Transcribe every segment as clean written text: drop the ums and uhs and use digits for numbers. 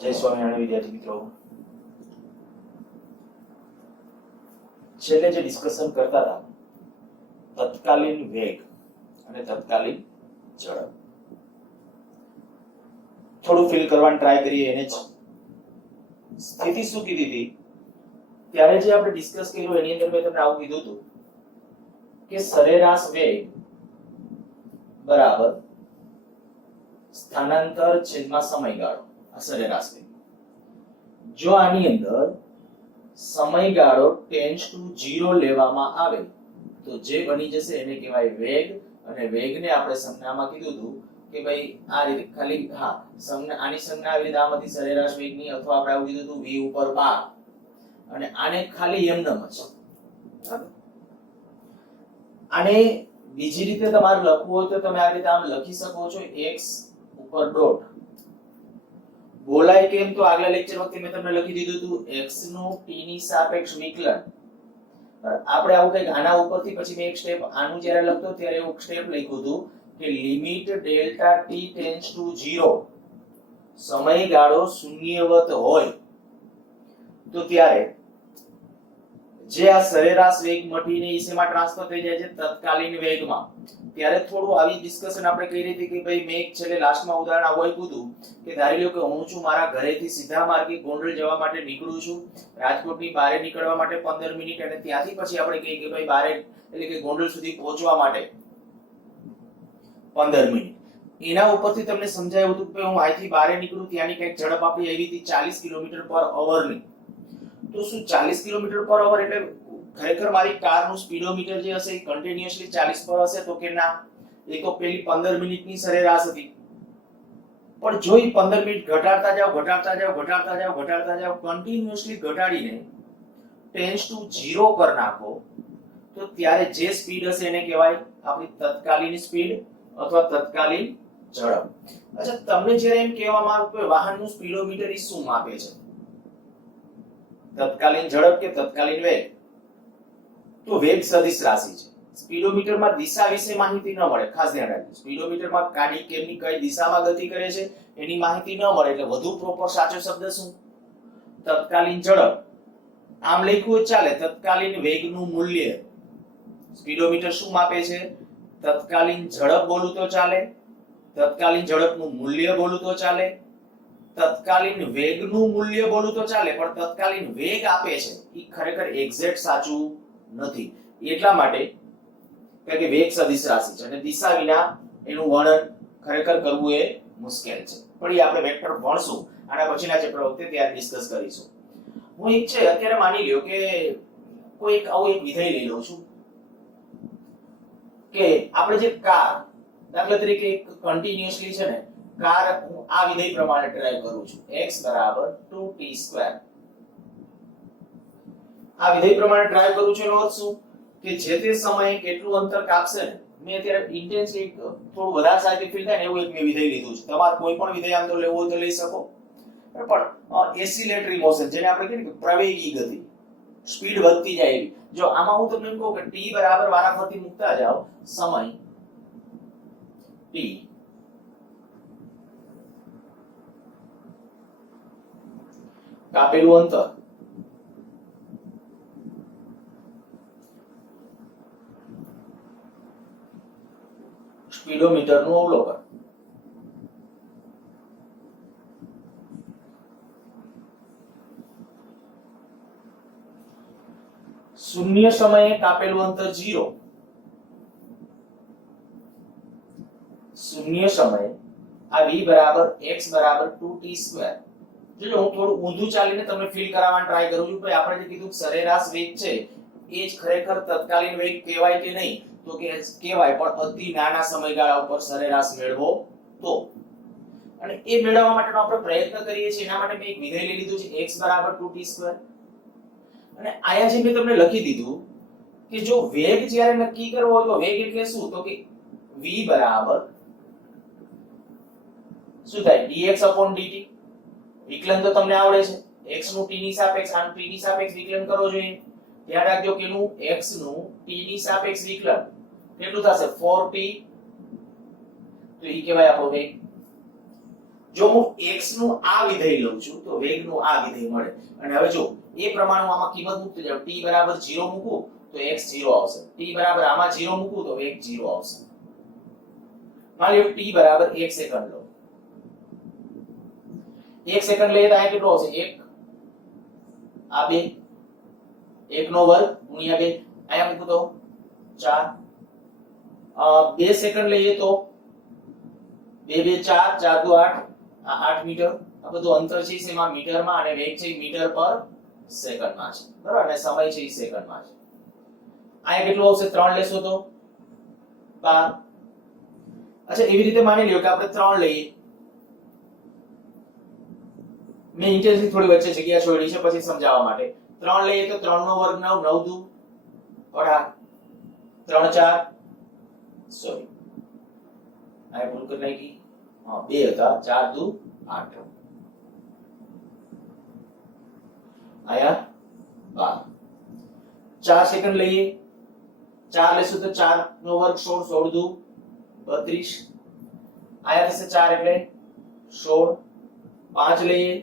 જય સ્વામિનારાયણ વિદ્યાર્થી મિત્રો, છેલ્લે જે ડિસ્કશન કરતા હતા તત્કાલીન વેગ અને તત્કાલીન ઝડપ, થોડું ફીલ કરવાની ટ્રાય કરીએ. એને જ સ્થિતિ શું કીધી હતી ત્યારે જે આપણે ડિસ્કસ કર્યું એની અંદર મેં તમને આવું કીધું હતું કે સરેરાશ વેગ બરાબર સ્થાનાંતર છેદમાં સમયગાળો. આ સરેરાશ વેગ, જો આની અંદર સમયગાળો ટેન્ડ્સ ટુ 0 લેવામાં આવે તો જે બની જશે એને કહેવાય વેગ. અને વેગને આપણે સંજ્ઞામાં કીધું હતું કે ભાઈ આ રીતે ખાલી સંજ્ઞા, આની સંજ્ઞા આવી રીતે આમાંથી સરેરાશ વેગની, અથવા આપણે આવું કીધું હતું v ઉપર 12, અને આને ખાલી એમનેમ જ. આને બીજી રીતે તમારે લખવું હોય તો તમે આ રીતે આમ લખી શકો છો, x ઉપર ડોટ. બોલાય કેમ? તો આગલા લેક્ચર વખતે મેં તમને લખી દીધું હતું x નું t ની સાપેક્ષ વિકલન. આપણે આવું કંઈક આના ઉપરથી પછી મેં એક સ્ટેપ આનું જ્યારે લખતો ત્યારે એક સ્ટેપ લખ્યું હતું કે limit delta t tends to 0, સમયગાળો શૂન્યવત હોય તો ત્યારે જે આ સરેરાશ વેગ મટીને ઈસેમાં ટ્રાન્સફર થઈ જાય છે તત્કાલીન વેગમાં. ત્યારે થોડું આવી ડિસ્કશન આપણે કરી હતી કે ભાઈ મેં છેલ્લે લાસ્ટમાં ઉદાહરણ આવું આપ્યું હતું કે ધારી લો કે હું છું મારા ઘરેથી સીધા માર્ગે ગોંડલ જવા માટે નીકળું છું. રાજકોટની બહાર નીકળવા માટે 15 મિનિટ, અને ત્યાંથી પછી આપણે કહીએ કે ભાઈ બહાર એટલે કે ગોંડલ સુધી પહોંચવા માટે 15 મિનિટ. એના ઉપરથી તમને સમજાયું હતું કે હું અહીંથી બહાર નીકળું ત્યાંની કંઈક ઝડપ આપણી આવી હતી 40 કિલોમીટર/અવર ની. તો શું 40 કિલોમીટર/અવર એટલે ખરેખર મારી કારનું સ્પીડોમીટર જે હશે એ કન્ટિન્યુઅસલી 40 પર હશે? તો કે ના, એ તો પેલી 15 મિનિટની સરેરાશ હતી. પણ જો એ 15 મિનિટ ઘટાડતા જાવ કન્ટિન્યુઅસલી ઘટાડીને ટેન્ડ્સ ટુ 0 કરી નાખો તો ત્યારે જે સ્પીડ હશે એને કહેવાય આપણી તત્કાલીન સ્પીડ અથવા તત્કાલીન ઝડપ. અચ્છા, તમને જ્યારે એમ કહેવામાં આવે કે વાહનનું સ્પીડોમીટર એ શું માપે છે, તત્કાલીન ઝડપ કે તત્કાલીન વેગ? તો વેગ સદિશ રાશિ છે. સ્પીડોમીટરમાં દિશા વિશે માહિતી ન મળે, ખાસ ધ્યાન રાખજો. સ્પીડોમીટરમાં ગાડી કેમની કઈ દિશામાં ગતિ કરે છે એની માહિતી ન મળે, એટલે વધુ પ્રોપર સાચો શબ્દ શું? તત્કાલીન ઝડપ. આમ લખ્યું ચાલે, તત્કાલીન વેગનું મૂલ્ય. સ્પીડોમીટર શું માપે છે? તત્કાલીન ઝડપ બોલું તો ચાલે, તત્કાલીન ઝડપનું મૂલ્ય બોલું તો ચાલે, તત્કાલીન વેગનું મૂલ્ય બોલું તો ચાલે, પણ તત્કાલીન વેગ આપે છે એ ખરેખર એક્ઝેક્ટ સાચું નથી. એટલા માટે કે વેગ સદિશ રાશિ છે અને દિશા વિના એનું વર્ણન ખરેખર કરવું એ મુશ્કેલ છે. પણ એ આપણે વેક્ટર ભણશું આના પછીના ચેપ્ટર વખતે ત્યારે ડિસ્કસ કરીશું. હું એક છે અત્યારે માની લ્યો કે કોઈ એક આવું એક વિધેય લઈ લઉં છું કે આપણે જે કાર, દાખલા તરીકે કન્ટિન્યુઅસલી છે ને કાર, હું આ વિધેય પ્રમાણે ડ્રાઈવ કરું છું, x = 2t². આ વિધેય પ્રમાણે ડ્રાઈવ કરું છું એનો અર્થ શું કે જે તે સમયે કેટલું અંતર કાપશે ને, મેં અત્યારે ઇન્ટેન્સલી થોડું વધારે સારી ફીલ થાય ને એવું એક મેં વિધેય લીધું છે. તમારે કોઈ પણ વિધેય આમ તો લેવું હોય તો લઈ શકો, પણ એસિલેટરી મોશન જેને આપણે કહીએ કે પ્રવેગી ગતિ, સ્પીડ વધતી જાય એવી. જો આમાં હું તમને એમ કહું કે t બરાબર વારાફરતી મૂકતા જાઓ, સમય t, કાપેલું અંતર, સ્પીડોમીટરનું અવલોકન. શૂન્ય સમયે કાપેલું અંતર 0. શૂન્ય સમયે આ v બરાબર x બરાબર 2t². જો હું થોડું ઊંધું ચાલીને તમને ફીલ કરાવવાની ટ્રાય કરું છું. ભાઈ આપણે જે કીધું સરેરાશ વેગ છે એ જ ખરેખર તત્કાલીન વેગ કહેવાય કે નહીં? તો કે કહેવાય, પણ અતિ નાના સમયગાળા ઉપર સરેરાશ મેળવો તો. અને એ મેળવવા માટેનો આપણે પ્રયત્ન કરીએ છીએ. એના માટે મેં એક વિધેય લઈ લીધું છે x = 2t². અને આયા જે મેં તમને લખી દીધું કે જો વેગ જ્યારે નક્કી કરવો હોય તો વેગ એટલે શું? તો કે v બરાબર શું થાય? dx/dt. વિકલન તો તમને આવડે છે, x નું t ની સાપેક્ષ, આનું t ની સાપેક્ષ વિકલન કરવો જોઈએ. ધ્યાન રાખજો કે નું x નું t ની સાપેક્ષ વિકલન કેટલું થશે? 4t. તો ઈ કહેવાય આપણો વેગ. જો હું x નું આ વિધેય લઉં છું તો વેગનું આ વિધેય મળે. અને હવે જો એ પ્રમાણે આમાં કિંમત મૂકતી જાવ, t બરાબર 0 મૂકું તો x 0 આવશે, t બરાબર આમાં 0 મૂકું તો વેગ 0 આવશે. માની લો t બરાબર 1 સેકન્ડ લો, 1 સેકન્ડ લઈએ તો આ કેટલો આવશે? 1 આ 2 1 નો વર્ગ ગુણ્યા 2 અહીંયા મૂકું તો 4. 2 સેકન્ડ લઈએ તો 2 2 4 4 2 8 આ 8 મીટર. આ બધું અંતર છે એમાં મીટરમાં અને વેગ છે મીટર પર સેકન્ડમાં છે, બરાબર, અને સમય છે સેકન્ડમાં છે. અહીંયા કેટલું આવશે? 3 લેશો તો 12. અચ્છા, એવી રીતે માની લ્યો કે આપણે 3 લઈએ. મેં ઇન્ટેન્સલી થોડી વચ્ચે જગ્યા છોડી છે પછી સમજાવવા માટે. 3 લઈએ તો 3 નો વર્ગ 9, 9 દુ 18, 3 4 સોરી આ ભૂલ કરી નાખી. હા 2 હતા, 4 દુ 8, આયા 12. 4 સેકન્ડ લઈએ, 4 લેશું તો 4 નો વર્ગ 16, 16 દુ 32, આયા થશે 4 એટલે 16. 5 લઈએ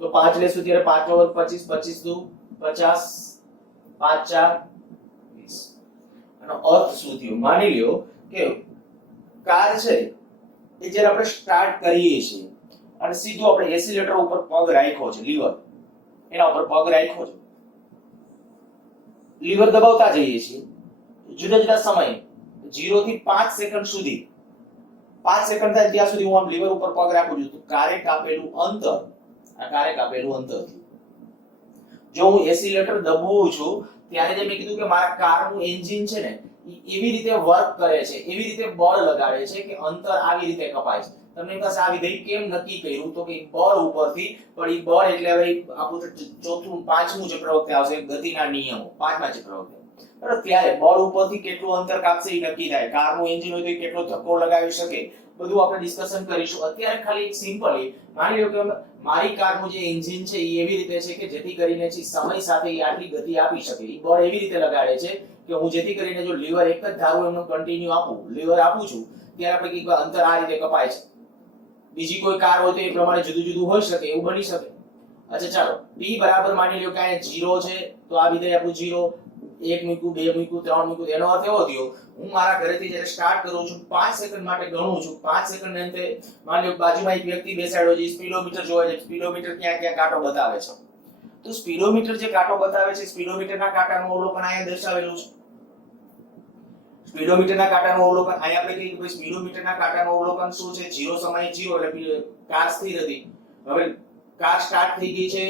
તો 5 લેશું ત્યારે 5 નો વર્ગ 25, 25 દુ 50, 5 4 20. આનો અર્થ શું થયો? માની લ્યો કે કાર છે એ જ્યારે આપણે સ્ટાર્ટ કરીએ છીએ અને સીધું આપણે એસિલેટર ઉપર પગ રાખ્યો છે, લીવર એના ઉપર પગ રાખ્યો છે, લીવર દબાવતા જઈએ છીએ જુદા જુદા સમયે 0 થી 5 સેકન્ડ સુધી, 5 સેકન્ડ થાય ત્યાં સુધી હું આમ લીવર ઉપર પગ રાખું છું તો કારે કાપેલું અંતર, આ કારે કાપેલું અંતર. જો હું એસિલેટર દબાવું છું ત્યારે જે મેં કીધું કે મારા કારનું એન્જિન છે ને એવી રીતે વર્ક કરે છે, એવી રીતે બળ લગાડે છે કે અંતર આવી રીતે કપાય છે. તમને એમ થશે આ વિધેય કેમ નક્કી કર્યું? તો કે બળ ઉપરથી, પણ એ બળ એટલે હવે આપણું ચોથું પાંચમું ચેપ્ટર વખતે આવશે ગતિના નિયમો, પાંચમા ચેપ્ટર વખતે. બરાબર, ત્યારે બળ ઉપરથી કેટલું અંતર કાપશે એ નક્કી થાય. કારનું એન્જિન હોય તો કેટલો ધક્કો લગાવી શકે બધું આપણે ડિસ્કશન કરીશું. અત્યારે ખાલી એક સિમ્પલી માની લો કે મારી કારનું જે એન્જિન છે એ એવી રીતે છે કે જેથી કરીને સમય સાથે એ આટલી ગતિ આપી શકે. એ બળ એવી રીતે લગાડે છે કે હું જેથી કરીને જો લીવર એક જ ધારું એમનું કન્ટિન્યુ આપું, લીવર આપું છું ત્યારે આપણે કઈક અંતર આ રીતે કપાય છે. બીજી કોઈ કાર હોય તો એ પ્રમાણે જુદું જુદું હોઈ શકે, એવું બની શકે. અચ્છા ચાલો, p બરાબર માની લો કે અહીંયા 0 છે તો આ વિધેય આપણું 0, 1 મૂક્યું, 2 મૂક્યું, 3 મૂક્યું. એનો અર્થ એવો થયો હું મારા ઘરેથી જ્યારે સ્ટાર્ટ કરું છું 5 સેકન્ડ માટે ગણું છું, 5 સેકન્ડ ને અંતે માની લો બાજુમાં એક વ્યક્તિ બેસાડ્યો છે, સ્પીડોમીટર જોવે છે, સ્પીડોમીટર ક્યાં ક્યાં કાંટો બતાવે છે. તો સ્પીડોમીટર જે કાંટો બતાવે છે સ્પીડોમીટરના કાંટાનું અવલોકન અહીંયા દર્શાવેલું છે. સ્પીડોમીટરના કાંટાનું અવલોકન અહીંયા આપણે કહીએ કે ભાઈ સ્પીડોમીટરના કાંટાનું અવલોકન શું છે? 0 સમયે 0 એટલે કાર સ્થિર હતી. હવે કાર સ્ટાર્ટ થઈ ગઈ છે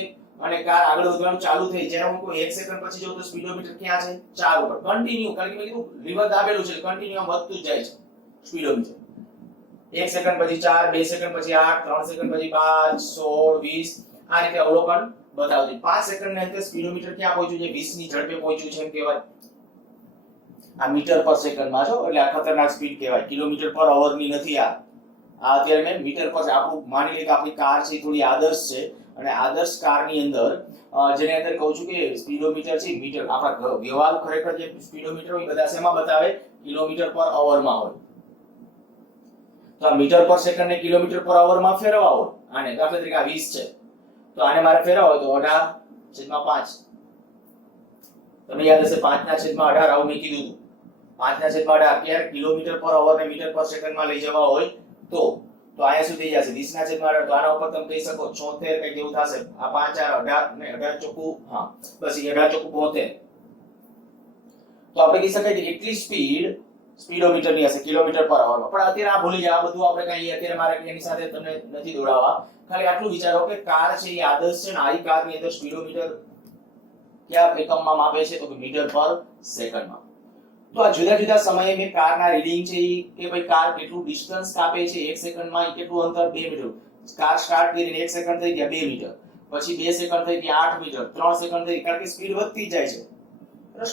અને કાર આગળ વધવાનું ચાલુ થઈ, જ્યારે હું કોઈ 1 સેકન્ડ પછી જોઉં તો સ્પીડોમીટર ક્યાં છે? 4 ઉપર કન્ટિન્યુ, કારણ કે મેં કીધું લીવર દાબેલું છે કન્ટિન્યુ આમ વધતું જ જાય છે સ્પીડોમીટર. 1 સેકન્ડ પછી 4, 2 સેકન્ડ પછી 8, 3 સેકન્ડ પછી 5, 16, 20 આ રીતે અવલોકન બતાવતું. 5 સેકન્ડની અંતે સ્પીડોમીટર ક્યાં પહોંચ્યું છે? 20 ની ઝડપે પહોંચ્યું છે એમ કહેવાય. આ મીટર પર સેકન્ડમાં છો એટલે આ ખતરનાક સ્પીડ કહેવાય, કિલોમીટર પર અવર ની નથી. આ અત્યારે મેં મીટર પર આપણું માની લે કે આપણી કાર છે થોડી આદર્શ છે અને આદર્શ કારની અંદર જેને અંદર કહું છું કે સ્પીડોમીટર છે મીટર, આપણા વ્યવહાર ખરેખર જે સ્પીડોમીટર હોય બધા શેમાં બતાવે? કિલોમીટર પર અવરમાં હોય. તો આ મીટર પર સેકન્ડ ને કિલોમીટર પર અવરમાં ફેરવવા હોય, આને દાખલા તરીકે આ 20 છે તો આને મારે ફેરવવા હોય તો 18/5. તમને યાદ હશે 5/18 આવું મેં કીધું હતું. 5/18 ક્યારે કિલોમીટર પર અવર ને મીટર પર સેકન્ડમાં લઈ જવા હોય તો અહીંયા શું થઈ જશે? 20/18. તો આના ઉપર તમે કહી શકો 76 કઈ જેવું થશે. આ 5 4 18 ને 18 ચોકુ, હા બસ 18 ચોકુ 72. તો આપણે કહી શકાય કે એટલી સ્પીડ સ્પીડોમીટર ની હશે કિલોમીટર પર અવરમાં. પણ અત્યારે આ ભૂલી જાવ, આ બધું આપણે કઈ અત્યારે મારે એની સાથે તમને નથી દોડાવવા. ખાલી આટલું વિચારો કે કાર છે એ આદર્શ છે ને આ કારની અંદર સ્પીડોમીટર કયા એકમમાં માપે છે? તો કે મીટર પર સેકન્ડમાં. તો આ જુદા જુદા સમયે મેં કારના રીડિંગ છે કે ભાઈ કાર કેટલું ડિસ્ટન્સ કાપે છે 1 સેકન્ડમાં, કેટલું અંતર? 2 મીટર. કાર સ્ટાર્ટ કરીને 1 સેકન્ડ થઈ ગયા 2 મીટર, પછી 2 સેકન્ડ થઈ ગયા 8 મીટર, 3 સેકન્ડ થઈ, કારણ કે સ્પીડ વધતી જાય છે,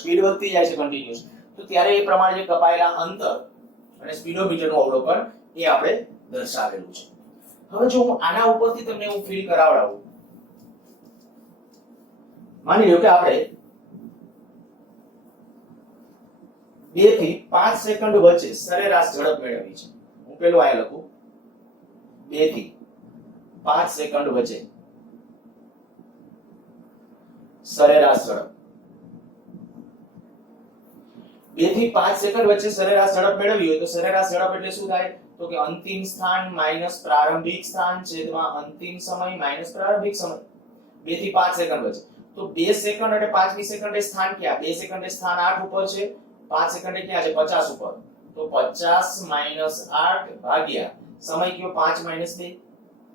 સ્પીડ વધતી જાય છે કન્ટિન્યુઅસ. તો ત્યારે એ પ્રમાણે જે કપાયેલા અંતર અને સ્પીડોમીટરનું અવલોકન એ આપણે દર્શાવેલું છે. હવે જો હું આના ઉપરથી તમને હું ફીલ કરાવડાવું, માની લો કે આપણે 2 થી 5 સેકન્ડ વચ્ચે સરેરાશ ઝડપ મેળવી છે. હું પેલું આ લખું 2 થી 5 સેકન્ડ વચ્ચે સરેરાશ ઝડપ 2 થી 5 સેકન્ડ વચ્ચે સરેરાશ ઝડપ મેળવવી હોય તો સરેરાશ ઝડપ એટલે શું થાય તો કે અંતિમ સ્થાન માઈનસ પ્રારંભિક સ્થાન છેદમાં અંતિમ સમય માઈનસ પ્રારંભિક સમય 2 થી 5 સેકન્ડ વચ્ચે તો 2 સેકન્ડ અને 5મી સેકન્ડે સ્થાન ક્યાં 2 સેકન્ડે સ્થાન 8 ઉપર છે 5 સેકન્ડે ક્યાં છે 50 ઉપર તો 50 માઈનસ 8 ભાગ્યા સમય કયો 5 માઈનસ 2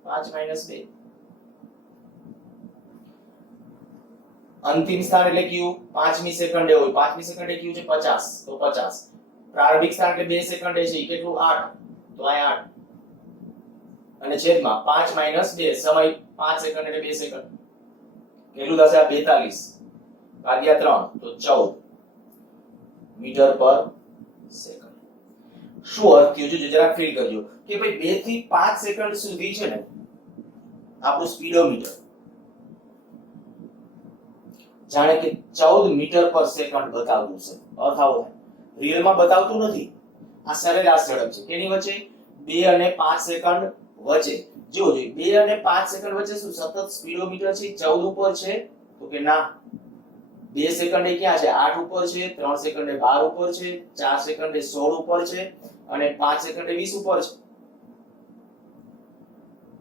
5 માઈનસ 2 અંતિમ સ્થાન એટલે કયું 5મી સેકન્ડે હોય 5મી સેકન્ડે કયું છે 50 તો 50 પ્રારંભિક સ્થાન એટલે 2 સેકન્ડે છે કેટલું 8 તો આ 8 અને છેદમાં 5 માઈનસ 2 સમય 5 સેકન્ડ એટલે 2 સેકન્ડ કેટલું થશે આ 42 ભાગ્યા 3 તો 14 મીટર પર સેકન્ડ શું અર્થ થયો છે જરા ફીલ કરજો કે ભાઈ 2 થી 5 સેકન્ડ સુધી છે ને આપણું સ્પીડોમીટર જાણે કે 14 મીટર પર સેકન્ડ બતાવતું છે અર્થ આવો થાય રિયલમાં બતાવતું નથી આ સરેરાશ ઝડપ છે કેની વચ્ચે 2 અને 5 સેકન્ડ વચ્ચે જો 2 અને 5 સેકન્ડ વચ્ચે શું સતત સ્પીડોમીટર છે 14 ઉપર છે તો કે ના 2 સેકન્ડે ક્યાં છે 8 ઉપર છે 3 સેકન્ડે 12 ઉપર છે 4 સેકન્ડે 16 ઉપર છે અને 5 સેકન્ડે 20 ઉપર છે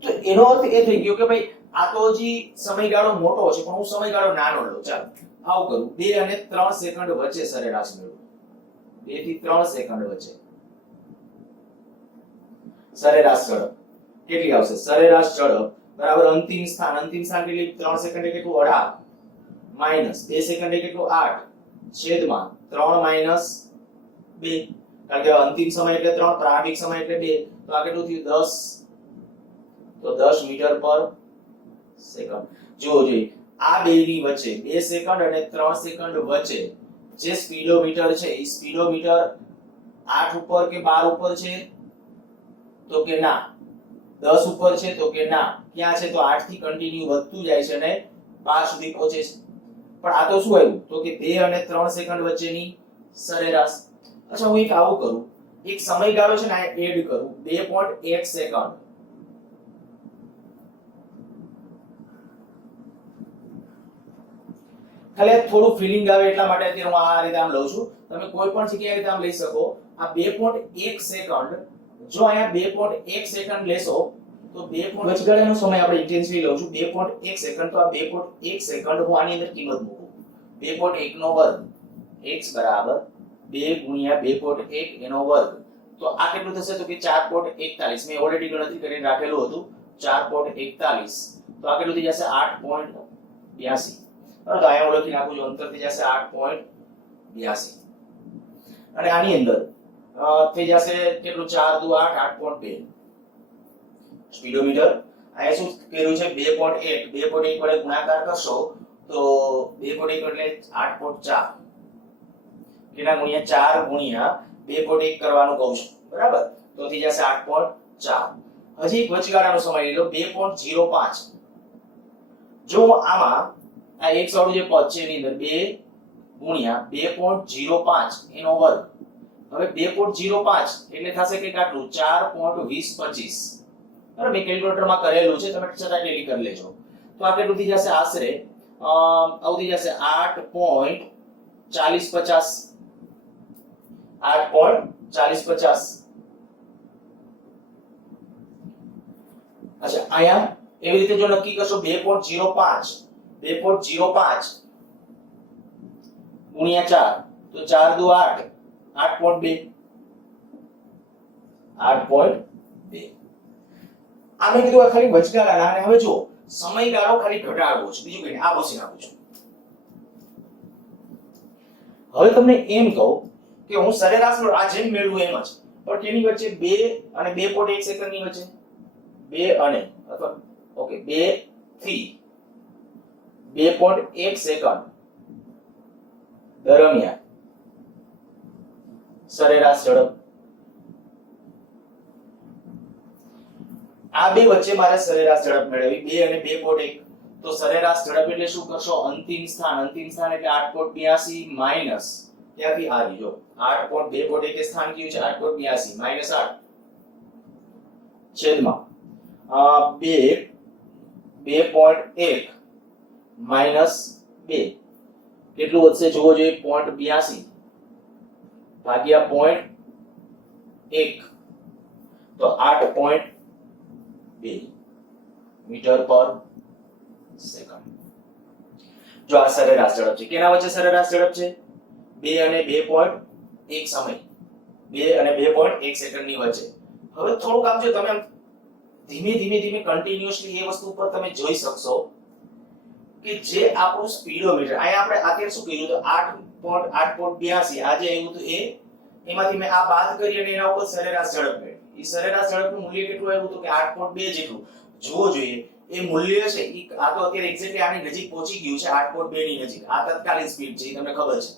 તો એનો અર્થ એ થઈ ગયો કે ભાઈ આ તો હજી સમયગાળો મોટો છે પણ હું સમયગાળો નાનો લઉં ચાલો આવું કરું 2 અને 3 સેકન્ડ વચ્ચે સરેરાશ મેળવું 2 થી 3 સેકન્ડ વચ્ચે સરેરાશ ઝડપ કેટલી આવશે સરેરાશ ઝડપ બરાબર અંતિમ સ્થાન કેટલી 3 સેકન્ડે કેટલું 18 માઈનસ 2 સેકન્ડે કેટલું 8 છેદમાં 3 માઈનસ 2 કારણ કે અંતિમ સમય એટલે 3 પ્રારંભિક સમય એટલે 2 તો આ કેટલું થયું 10 તો 10 મીટર પર સેકન્ડ જો આ બેની વચ્ચે 2 સેકન્ડ અને 3 સેકન્ડ વચ્ચે જે સ્પીડોમીટર છે એ સ્પીડોમીટર 8 ઉપર કે 12 ઉપર છે તો કે ના 10 ઉપર છે તો કે ના ક્યાં છે તો 8 થી કન્ટિન્યુ વધતું જાય છે અને 12 સુધી પહોંચે છે પણ આ તો શું આવ્યું તો કે 2 અને 3 સેકન્ડ વચ્ચેની સરેરાશ અચ્છા હું એક આવું કરું એક સમયગાળો છે ને આ એડ કરું 2.1 સેકન્ડ ખાલી થોડું ફીલિંગ આવે એટલા માટે અત્યારે હું આ રીતે આમ લઉં છું તમે કોઈ પણ જગ્યાએ રીતે આમ લઈ શકો આ 2.1 સેકન્ડ જો અહીંયા 2.1 સેકન્ડ લેશો તો 2. વચગાળાનો સમય આપણે ઇન્ટેન્સિટી લઉં છું 2.1 સેકન્ડ તો આ 2.1 સેકન્ડ હું આની અંદર કિંમત મૂકું 2.1 નો વર્ગ x બરાબર 2 ગુણ્યા 2.1 એનો વર્ગ તો આ કેટલું થશે તો કે 4.41 મેં ઓલરેડી ગણતરી કરીને રાખેલું હતું 4.41 તો આ કેટલું થઈ જશે 8.82 તો અહીંયા હું લખી નાખું છું અંતર થઈ જશે 8.82 અને આની અંદર થઈ જશે કેટલું 4 દુ 8 8.2 સ્પીડોમીટર અહીંયા શું કર્યું છે 2.1 વડે ગુણાકાર કરશો તો 2.1 એટલે 8.4 કેટલા ગુણ્યા 4 ગુણ્યા 2.1 કરવાનું કહું છું બરાબર તો થઈ જશે 8.4 હજી એક વચગાળાનો સમય લઈ લો 2.05 જો આમાં આ x વાળું જે પદ છે એની અંદર 2 ગુણ્યા 2.05 એનો વર્ગ હવે 2.05 એટલે થશે કે આટલું 4.2025 બરાબર મેં કેલ્ક્યુલેટરમાં કરેલું છે તમે છતાં ટેલી કરી લેજો તો આ કેટલું થઈ જશે આશરે આવું થઈ જશે 8.4050 8.4050 અચ્છા આયા એવી રીતે જો નક્કી કરશો 2.05 ગુણ્યા 4 તો 4 દુ 8 8.2 8.2 આ મેં કીધું ખાલી વચગાળાના અને હવે જો સમયગાળો ખાલી ઘટાડવો છે બીજું કંઈ આ બસી નાખું છું હવે તમને એમ કહું કે હું સરેરાશનો આ જેમ મેળવું એમ જ પણ તેની વચ્ચે 2 અને 2.1 સેકન્ડની વચ્ચે 2 અને અથવા ઓકે 2 થી 2.1 સેકન્ડ દરમિયાન સરેરાશ ઝડપ આ બે વચ્ચે મારે સરેરાશ ઝડપ મેળવવી 2 અને 2.1 તો સરેરાશ ઝડપ એટલે શું કરશો અંતિમ સ્થાન એટલે 8.82 માઈનસ ત્યાંથી આ લીધો 8.2.1 એ સ્થાન કયું છે 8.82 માઈનસ 8 છેદમાં 2.1 માઇનસ 2 કેટલું વધશે જોવો જોઈએ 0.82 ભાગ્યા 0.1 તો 8.2 મીટર પર સેકન્ડ. જો આ સરેરાશ ઝડપ છે. કેના વચ્ચે સરેરાશ ઝડપ છે? 2 અને 2.1 સમય 2 અને 2.1 સેકન્ડની વચ્ચે. હવે થોડુંક આમ જો તમે ધીમે ધીમે કન્ટિન્યુઅસલી એ વસ્તુ પર તમે જોઈ શકશો કે જે આપણું સ્પીડોમીટર અહીંયા આપણે અત્યારે શું કર્યું તો 8.82 આ જે આવ્યું હતું એમાંથી મેં આ બાદ કરી અને એના ઉપર સરેરાશ ઝડપ મેળવી. એ સરેરાશ ઝડપનું મૂલ્ય કેટલું આવ્યું હતું કે 8.2 જેટલું. જોવો જોઈએ એ મૂલ્ય છે આ તો અત્યારે એક્ઝેક્ટલી આની નજીક પહોંચી ગયું છે 8.2 ની નજીક. આ તત્કાલીન સ્પીડ છે તમને ખબર છે.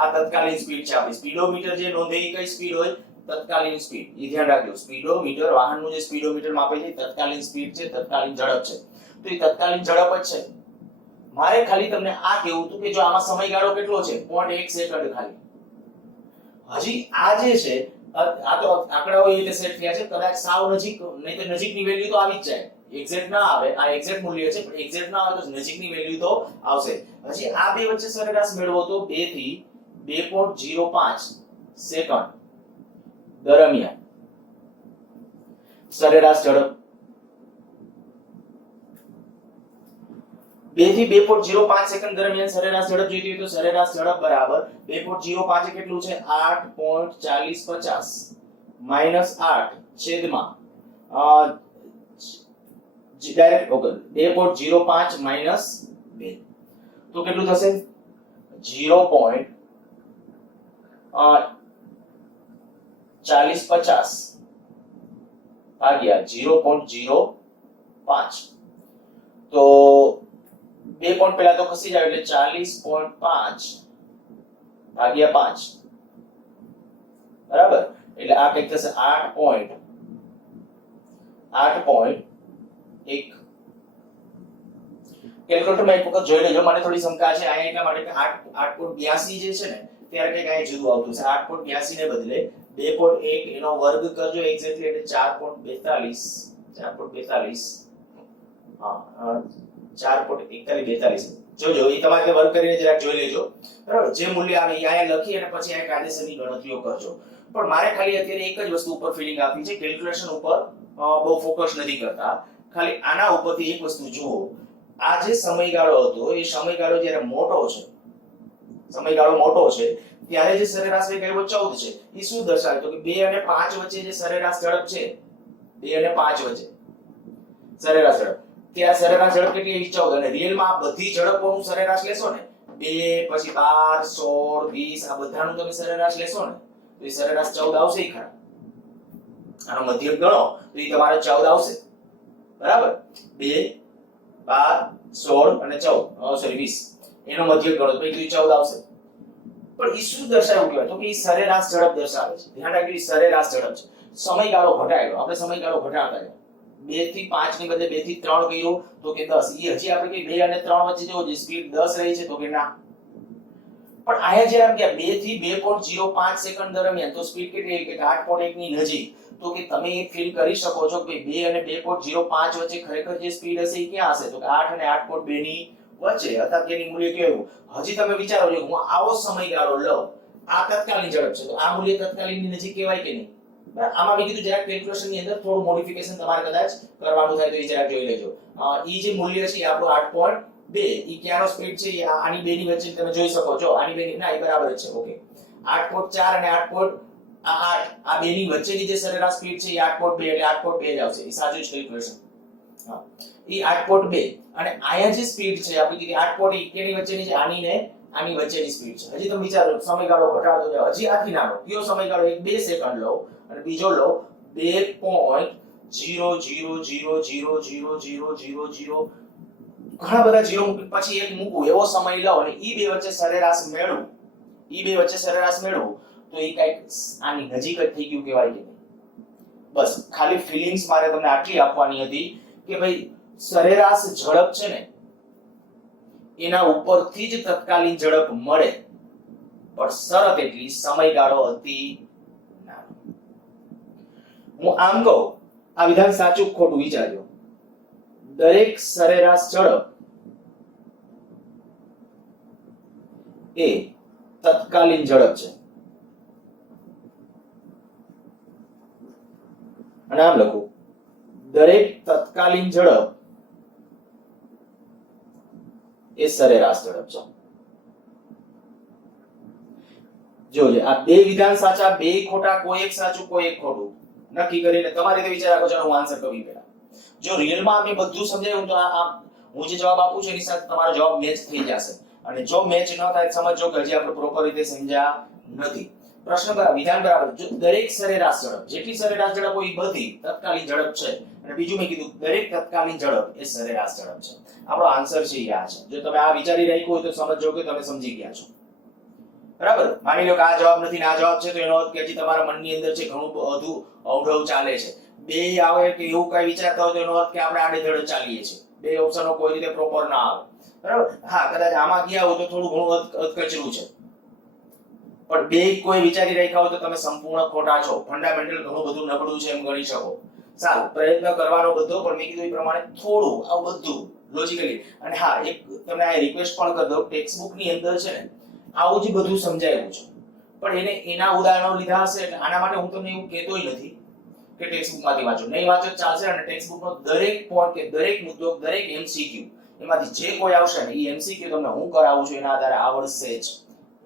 આ તત્કાલીન સ્પીડ છે આપણી. સ્પીડોમીટર જે નોંધે એ કઈ સ્પીડ હોય? તત્કાલીન સ્પીડ. એ ધ્યાન રાખજો. સ્પીડોમીટર વાહનનું જે સ્પીડોમીટર માપે છે તત્કાલીન સ્પીડ છે, તત્કાલીન ઝડપ છે. તો એ તત્કાલીન ઝડપ જ છે. મારે ખાલી તમને આ કહેવું હતું કે જો આમાં સમયગાળો કેટલો છે 0.1 સેકન્ડ ખાલી. હજી આ જે છે આ તો આંકડાઓ એ રીતે સેટ થયા છે કદાચ સાવ નજીક નહીં તો નજીકની વેલ્યુ તો આવી જ જાય. એક્ઝેક્ટ ના આવે. આ એક્ઝેક્ટ મૂલ્ય છે પણ એક્ઝેક્ટ ના આવે તો નજીકની વેલ્યુ તો આવશે. હજી આ બે વચ્ચે સરેરાશ મેળવો તો 2 થી 2.05 સેકન્ડ દરમિયાન સરેરાશ ઝડપ 2 થી 2.05 સેકન્ડ દરમિયાન સરેરાશ ઝડપ જોઈતી હોય તો સરેરાશ ઝડપ બરાબર 2.05 કેટલું છે 8.4050 માઈનસ 8 છેદમાં ડાયરેક્ટ ઓકે 2.05 માઈનસ 2 તો કેટલું થશે 0.4050 ભાગ્યા 0.05 તો 2 પોઈન્ટ પહેલા તો ખસી જાય એટલે 40.5 ભાગ્યા 5 બરાબર એટલે આ કંઈક થશે 8.1 કેલ્ક્યુલેટરમાં એક વખત જોઈ લેજો. મને થોડી શંકા છે અહીંયા એટલા માટે કે 8.82 જે છે ને ત્યારે કંઈક અહીંયા જુદું આવતું છે. 8.82 ને બદલે 2.1 એનો વર્ગ કરજો એક્ઝેક્ટલી એટલે 4.42 હા 4.4142 જોજો એ તમારે વર્ક કરીને જરાક જોઈ લેજો બરાબર. જે મૂલ્ય આવે અહીંયા લખી અને પછી આ કાયદેસરની ગણતરીઓ કરજો. પણ મારે ખાલી અત્યારે એક જ વસ્તુ ઉપર ફીલિંગ આપી છે. કેલ્ક્યુલેશન ઉપર બહુ ફોકસ નથી કરતા. ખાલી આના ઉપરથી એક વસ્તુ જુઓ. આ જે સમયગાળો હતો એ સમયગાળો જ્યારે મોટો છે ત્યારે જે સરેરાશ વેગ આવ્યો 14 છે. એ શું દર્શાવે તો કે 2 અને 5 વચ્ચે જે સરેરાશ ઝડપ છે 2 અને 5 વચ્ચે સરેરાશ ઝડપ ત્યાં સરેરાશ ઝડપ કેટલી આવી 14 અને રિયલમાં આ બધી ઝડપોનું સરેરાશ લેશો ને 2 પછી 12 16 20 આ બધાનું તમે સરેરાશ લેશો ને તો એ સરેરાશ 14 આવશે ઈ ખરા. આનો મધ્યક ગણો તો એ તમારે 14 આવશે બરાબર. 2 12 16 અને 14 સોરી 20 એનો મધ્યક ગણો તો પછી 14 આવશે. પણ ઈ શું દર્શાવ્યું કહેવાય તો કે ઈ સરેરાશ ઝડપ દર્શાવે છે. ધ્યાન રાખજો ઈ સરેરાશ ઝડપ છે. સમયગાળો ઘટાડ્યો આપણે સમયગાળો ઘટાડતા ગયા 2 થી 5 ની બદલે 2 થી 3 કર્યું તો કે 10. ઈ હજી આપણે કે 2 અને 3 વચ્ચે જો સ્પીડ 10 રહી છે તો કે ના. પણ આયા જે આમ કે 2 થી 2.05 સેકન્ડ દરમિયાન તો સ્પીડ કેટલી કે 8.1 ની નજીક તો કે તમે એ ફીલ કરી શકો છો કે 2 અને 2.05 વચ્ચે ખરેખર જે સ્પીડ હશે એ ક્યાં હશે તો કે 8 અને 8.2 ની વચ્ચે અથવા તેની મૂલ્ય કેવું. હજી તમે વિચારો છો હું આવો સમયગાળો લઉં આ તત્કાલીન ઝડપ છે તો આ મૂલ્ય તત્કાલીનની નજીક કહેવાય કે નહીં. આમાં મેં કીધું જરાક કેલ્ક્યુલેશન ની અંદર થોડું મોડિફિકેશન તમારે કદાચ કરવાનું થાય તો એ જરાક જોઈ લેજો. ઈ જે મૂલ્ય છે એ આપણું 8.2 ઈ ક્યાંનો સ્પીડ છે આની બે ની વચ્ચે તમે જોઈ શકો છો. આની બે ની ના એ બરાબર જ છે ઓકે. 8.4 અને 8. આ બે ની વચ્ચેની જે સરેરાશ સ્પીડ છે એ 8.2 એટલે 8.2 જ આવશે. એ સાચું જ કેલ્ક્યુલેશન. હા એ 8.2 અને આયા જે સ્પીડ છે આપણી કીધી 8.1 કેની વચ્ચેની છે આની ને આની વચ્ચેની સ્પીડ છે. હજી તમે વિચારો સમયગાળો ઘટાડતો જાય હજી આથી નાનો કયો સમયગાળો 1-2 સેકન્ડ લો અને બીજો લો 2.0000000 ઘણા બધા જીરો પછી એક મૂકું એવો સમય લો અને ઈ બે વચ્ચે સરેરાશ મેળવું તો ઈ કઈક આની નજીક જ થઈ ગયું કહેવાય કે બસ ખાલી ફીલિંગ્સ મારે તમને આટલી આપવાની હતી કે ભાઈ સરેરાશ ઝડપ છે ને એના ઉપરથી જ તત્કાલીન ઝડપ મળે પણ શરત એટલી સમયગાળો હતી ના. હું આમ કહું આ વિધાન સાચું ખોટું વિચારજો. દરેક સરેરાશ ઝડપ એ તત્કાલીન ઝડપ છે. અને આમ લખું, દરેક તત્કાલીન ઝડપ એ સરેરાશ ઝડપ છે. જોજે, આ બે વિધાન સાચા, બે ખોટા, કોઈ એક સાચું કોઈ એક ખોટું નક્કી કરીને તમારી રીતે વિચાર રાખો. ચાલો હું આન્સર કરું પહેલા. જો રિયલમાં મેં બધું સમજાયું તો આ હું જે જવાબ આપું છું એની સાથે તમારો જવાબ મેચ થઈ જશે. અને જો મેચ ન થાય સમજો કે હજી આપણે પ્રોપર રીતે સમજ્યા નથી. પ્રશ્ન બરાબર, વિધાન બરાબર. જો દરેક સરેરાશ ઝડપ, જેટલી સરેરાશ ઝડપ હોય એ બધી તત્કાલીન ઝડપ છે. અને બીજું મેં કીધું દરેક તત્કાલીન ઝડપ એ સરેરાશ ઝડપ છે. આપણો આન્સર છે એ આ છે. જો તમે આ વિચારી રાખ્યું હોય તો સમજો કે તમે સમજી ગયા છો. બરાબર. માની લો કે આ જવાબ નથી ને આ જવાબ છે તો એનો અર્થ કે હજી તમારા મનની અંદર છે ઘણું બધું અવઢવ ચાલે છે. બે આવે કે એવું કઈ વિચારતા હોય તો એનો અર્થ કે આપણે આડેધડ ચાલીએ છીએ. બે ઓપ્શનો કોઈ રીતે પ્રોપર ના આવે. બરાબર. હા, કદાચ આમાં ગયા હોય તો થોડું ઘણું અધકચરું છે, પણ બે કોઈ વિચારી રાખ્યા હોય તો તમે સંપૂર્ણ ખોટા છો. ફંડામેન્ટલ ઘણું બધું નબળું છે એમ ગણી શકો. સારું, પ્રયત્ન કરવાનો બધો, પણ મેં કીધું એ પ્રમાણે થોડું આવું બધું લોજિકલી. અને હા, એક તમને આ રિક્વેસ્ટ પણ કરી દઉં, ટેક્સ્ટ બુક ની અંદર છે ને આવું જ બધું સમજાયેલું છે, પણ એને એના ઉદાહરણો લીધા હશે. એટલે આના માટે હું તમને એવું કહેતોય નથી કે ટેક્સ્ટ બુક માંથી વાંચો, નહીં વાંચો ચાલશે. અને ટેક્સ્ટ બુક નો દરેક પોઈન્ટ કે દરેક મુદ્દો, દરેક એમસીક્યુ એમાંથી જે કોઈ આવશે ને એ એમસીક્યુ તમને હું કરાવું છું એના આધારે આવડશે જ.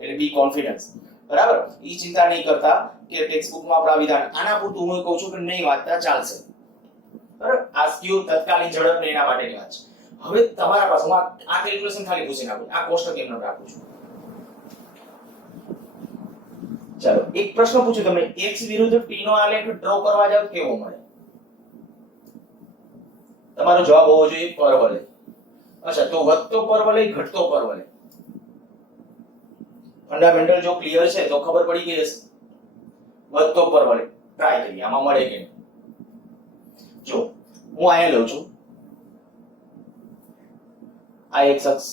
એટલે બી કોન્ફિડન્સ. બરાબર. ઈ ચિંતા નહીં કરતા કે ટેક્સ્ટ બુક માં આપણા વિધાન આના પૂરતું હું કહું છું કે નહીં વાંચતા ચાલશે. બરાબર. આ સ્ક્યુ તત્કાલીન ઝડપ ને એના માટેની વાત છે. હવે તમારા પાસે હું આ કેલ્ક્યુલેશન ખાલી પૂછી નાખું, આ કોષ્ટક કેમ ન રાખું છું. ચાલો એક પ્રશ્ન પૂછું તમને, x વિરુદ્ધ t નો આલેખ ડ્રો કરવા જાવ કેવો મળે? તમારો જવાબ હોવો જોઈએ પરવલય. અચ્છા, તો વધતો પરવલય ઘટતો પરવલય. ફંડામેન્ટલ જો ક્લિયર છે તો ખબર પડી ગઈ હશે. વધતો પરવલય ટ્રાય કરીએ આમાં મળે કે નહીં. જો હું અહીંયા લઉં છું, આ x અક્ષ,